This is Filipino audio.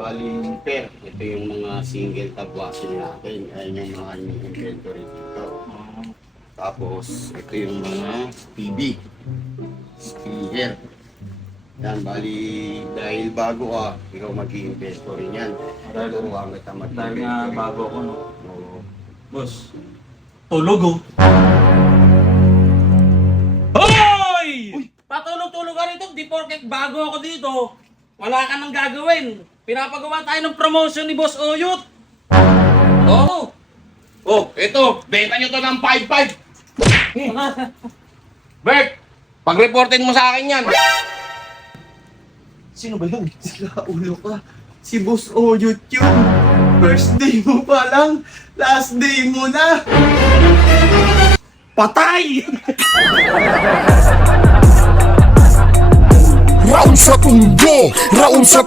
Bali, pair. Ito yung mga single tab washing natin. Ayan yung mga new inventory dito. Tapos, ito yung mga PB. Speaker. Yan, bali, dahil bago ikaw mag-i-inventory niyan. Turuan kita Dahil nga mag-i-inventory. bago ako, no? Oo. Boss, tulog oh. Hoy! Patulog-tulog ka rito, di porket bago ako dito. Wala ka nang gagawin. Pinapagawa tayo ng promotion ni Boss Oyot. Oo. Oh, ito, benta nyo to ng 5-5. Bert, pag-reportin mo sa akin yan. Sino ba yun? Sila ulo ka. Si Boss Oyot yun. First day mo pa lang, last day mo na. Patay! Raon sa tundo, raon sa